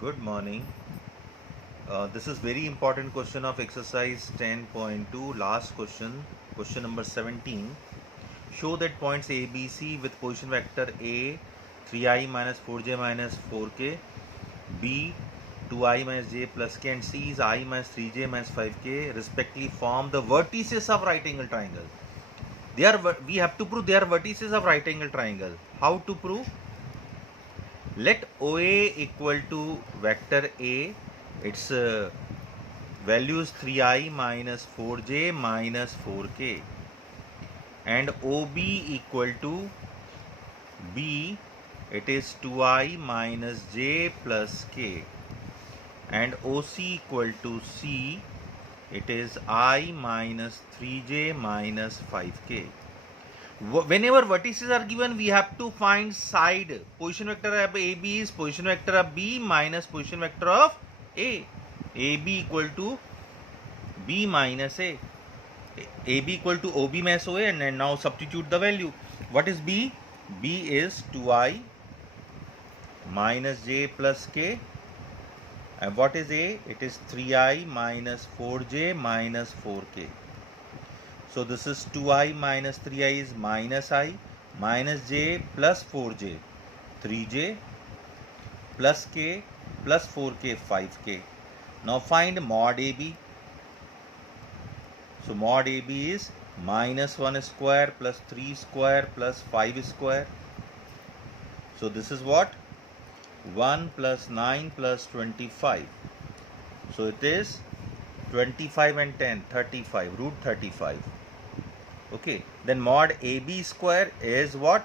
Good morning. This is very important question of exercise 10.2. Last question, question number 17. Show that points A, B, C with position vector A 3i minus 4j minus 4k, B 2i minus j plus k, and C is I minus 3j minus 5k respectively form the vertices of right angle triangle. We have to prove they are vertices of right angle triangle. How to prove? Let OA equal to vector A. Its value is 3i minus 4j minus 4k, and OB equal to B. It is 2i minus j plus k, and OC equal to C. It is I minus 3j minus 5k. Whenever vertices are given, we have to find side. Position vector of AB is position vector of B minus position vector of A. AB equal to B minus A. AB equal to OB minus OA, and now substitute the value. What is B? B is 2i minus j plus k. And what is A? It is 3i minus 4j minus 4k. So this is 2i minus 3i is minus I, minus j plus 4j, 3j, plus k plus 4k, 5k. Now find mod AB. So mod AB is minus 1 square plus 3 square plus 5 square. So this is what? 1 plus 9 plus 25. So it is 25 and 10, 35, root 35. Okay, then mod AB square is what?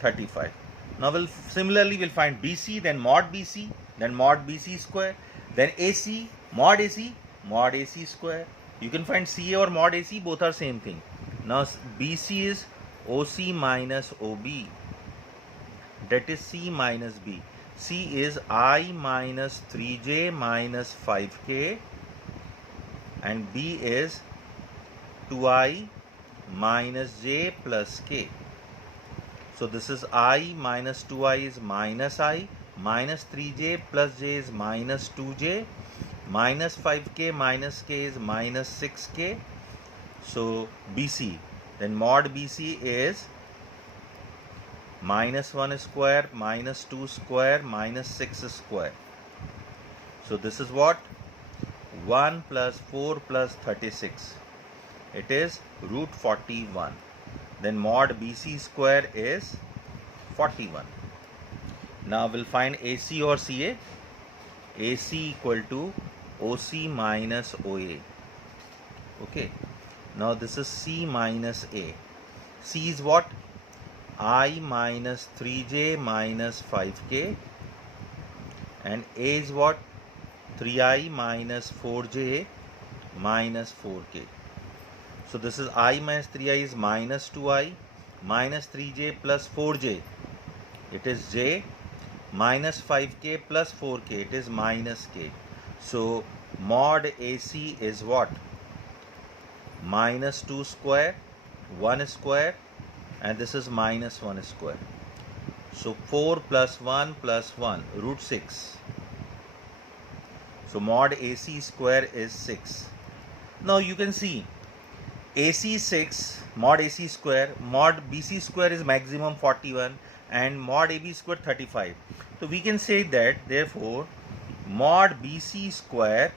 35. Now we'll find BC, then mod BC, then mod BC square, then AC, mod AC square. You can find CA or mod AC, both are same thing. Now BC is OC minus OB, that is C minus B. C is I minus 3j minus 5k, and B is 2i minus j plus k. So this is I minus 2i is minus I, minus 3j plus j is minus 2j, minus 5k minus k is minus 6k. So BC, then mod BC is minus 1 square, minus 2 square, minus 6 square. So this is what? 1 plus 4 plus 36. It is root 41. Then mod BC square is 41. Now we'll find AC or CA. AC equal to OC minus OA. Okay. Now this is C minus A. C is what? I minus 3j minus 5k, and A is what? 3i minus 4j minus 4k. So this is I minus 3i is minus 2i, minus 3j plus 4j, it is j, minus 5k plus 4k, it is minus k. So mod AC is what? Minus 2 square, 1 square, and this is minus 1 square. So 4 plus 1 plus 1, root 6. So mod AC square is 6. Now you can see AC 6, mod AC square, mod BC square is maximum 41, and mod AB square 35. So we can say that therefore mod BC square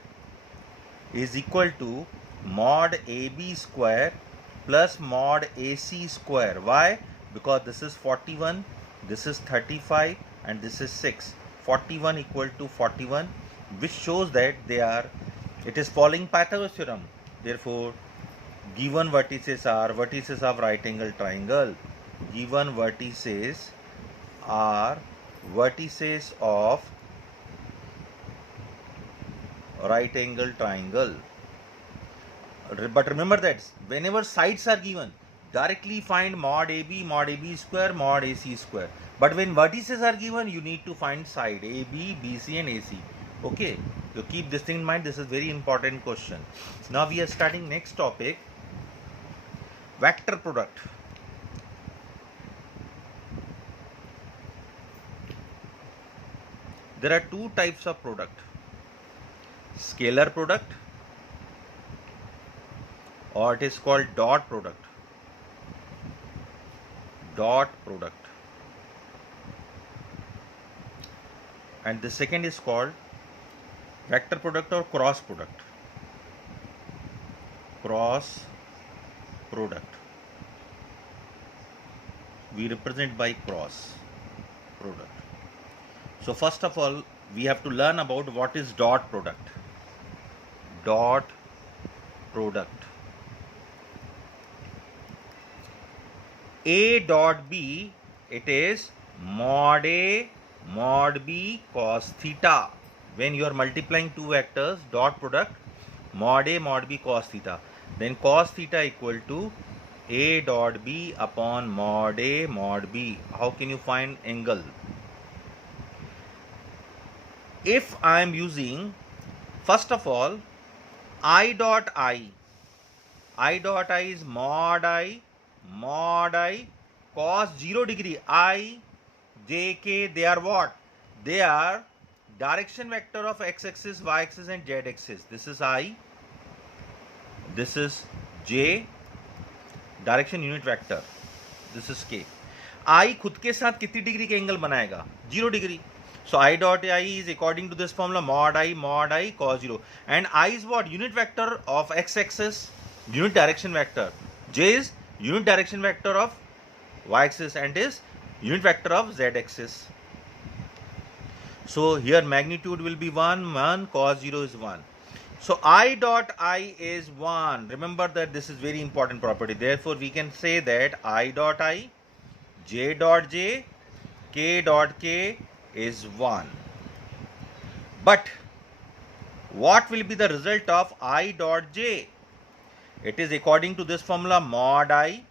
is equal to mod AB square plus mod AC square. Why? Because this is 41, this is 35, and this is 6. 41 equal to 41, which shows that it is following Pythagoras theorem. Therefore given vertices are vertices of right angle triangle. Given vertices are vertices of right angle triangle. But remember that whenever sides are given, directly find mod AB square, mod AC square. But when vertices are given, you need to find side AB, BC and AC. Okay, so keep this thing in mind. This is very important question. Now we are starting next topic, vector product. There are two types of product: scalar product, or it is called dot product. Dot product. And the second is called vector product or cross product. Cross product. We represent by cross product. So first of all, we have to learn about what is dot product. Dot product. A dot B, it is mod A mod B cos theta. When you are multiplying two vectors, dot product, mod A mod B cos theta, then cos theta equal to A dot B upon mod A mod B. How can you find angle? If I am using, first of all, I dot I is mod I cos 0 degree. I, J, K, they are what? They are direction vector of x-axis, y-axis and z-axis. This is I, this is J, direction unit vector, this is के. आई खुद के साथ कितनी degree के angle बनाएगा? 0 degree. So I dot I is according to this formula mod I cos 0, and I is what? Unit vector of x axis, unit direction vector. J is unit direction vector of y axis and is unit vector of z axis. So here magnitude will be 1 cos 0 is 1. So I dot I is 1. Remember that this is very important property. Therefore, we can say that I dot I, J dot J, K dot K is 1. But what will be the result of I dot J? It is according to this formula mod I,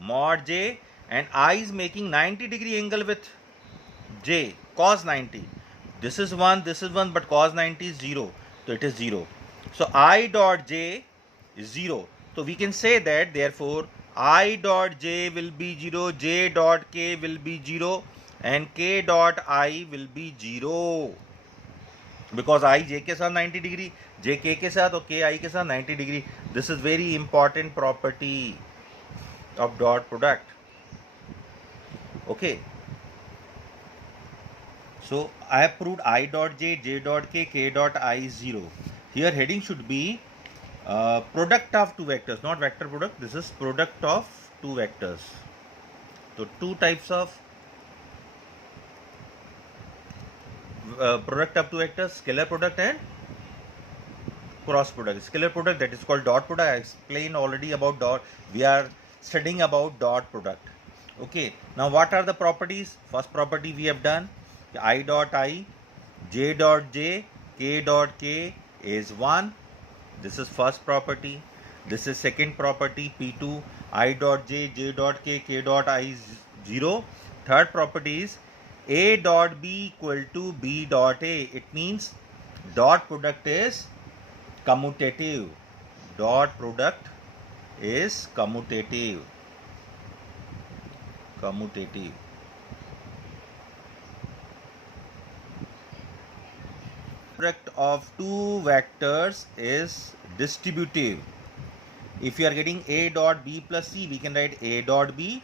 mod J, and I is making 90 degree angle with J, cos 90. This is 1, but cos 90 is 0. So it is 0. So I dot J is 0. So we can say that therefore I dot J will be 0, J dot K will be 0 and K dot I will be 0. Because I J के साथ 90 degree, J K के साथ और K I के साथ 90 degree. This is very important property of dot product. Okay. So I have proved I dot J, J dot K, K dot I is 0. Here heading should be product of two vectors, not vector product. This is product of two vectors. So two types of product of two vectors: scalar product and cross product. Scalar product, that is called dot product. I explained already about dot. We are studying about dot product. Okay. Now what are the properties? First property we have done. I dot I, J dot J, K dot K is 1. This is first property. This is second property, P2. I dot J, J dot K, K dot I is 0. Third property is A dot B equal to B dot A. It means dot product is commutative. Dot product is commutative. Commutative. Product of two vectors is distributive. If you are getting A dot B plus C, we can write A dot B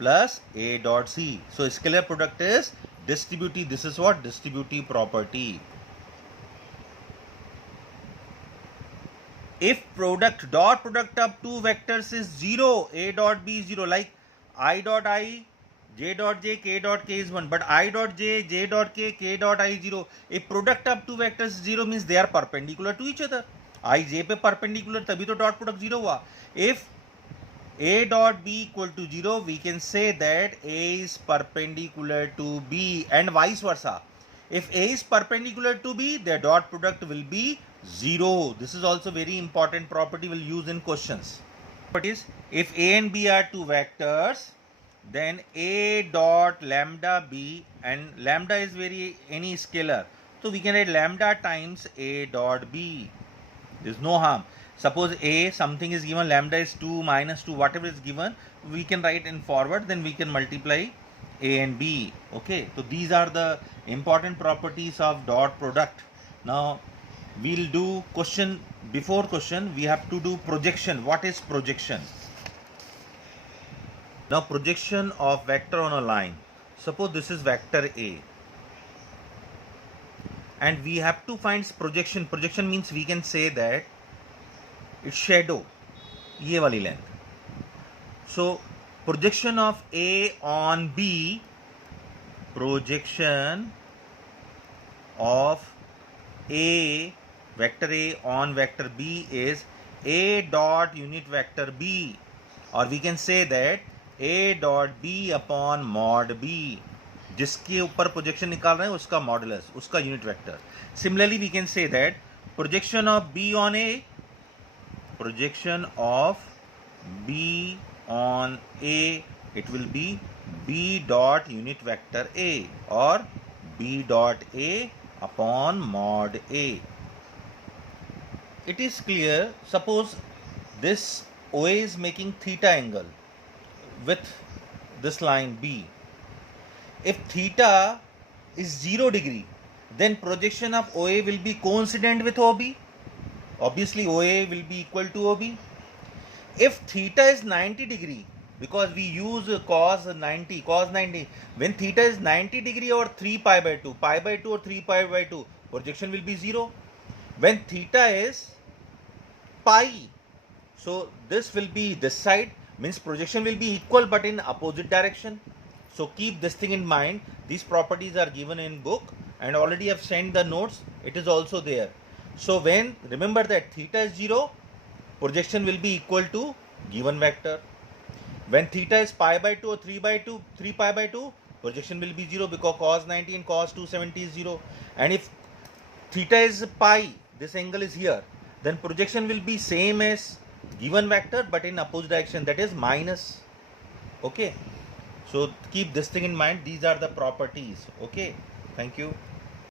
plus A dot C. So scalar product is distributive. This is what? Distributive property. If product, dot product of two vectors is 0, A dot B is 0, like I dot I, J dot J, K dot K is 1, but I dot J, J dot K, K dot I is 0. If product of two vectors is 0 means they are perpendicular to each other. I J पे perpendicular, तभी तो dot product 0 हुआ. If A dot B equal to 0, we can say that A is perpendicular to B and vice versa. If A is perpendicular to B, their dot product will be 0. This is also very important property we'll use in questions. What is, if A and B are two vectors, then A dot lambda B, and lambda is any scalar. So we can write lambda times A dot B. There is no harm. Suppose A, something is given, lambda is 2, minus 2, whatever is given, we can write in forward, then we can multiply A and B. Okay, so these are the important properties of dot product. Now we'll do question. Before question we have to do projection. What is projection? Now projection of vector on a line. Suppose this is vector A and we have to find projection. Projection means we can say that its shadow, ये वाली length. So projection of A on B, projection of A, vector A on vector B is A dot unit vector B, or we can say that A dot B upon mod B. जिसके ऊपर projection निकाल रहे हैं उसका modulus, उसका unit vector. Similarly we can say that projection of B on A, projection of B on A, it will be B dot unit vector A or B dot A upon mod A. It is clear. Suppose this OA is making theta angle with this line B. If theta is 0 degree, then projection of OA will be coincident with OB. Obviously OA will be equal to OB. If theta is 90 degree, because we use cos 90, when theta is 90 degree or 3 pi by 2 or 3 pi by 2, projection will be 0. When theta is pi, so this will be this side, means projection will be equal but in opposite direction. So keep this thing in mind. These properties are given in book and already have sent the notes. It is also there. So when, remember that theta is 0, projection will be equal to given vector. When theta is pi by 2 or 3 pi by 2, projection will be 0 because cos 90 and cos 270 is 0. And if theta is pi, this angle is here, then projection will be same as given vector but in opposite direction, that is minus. Okay. So keep this thing in mind. These are the properties. Okay. Thank you.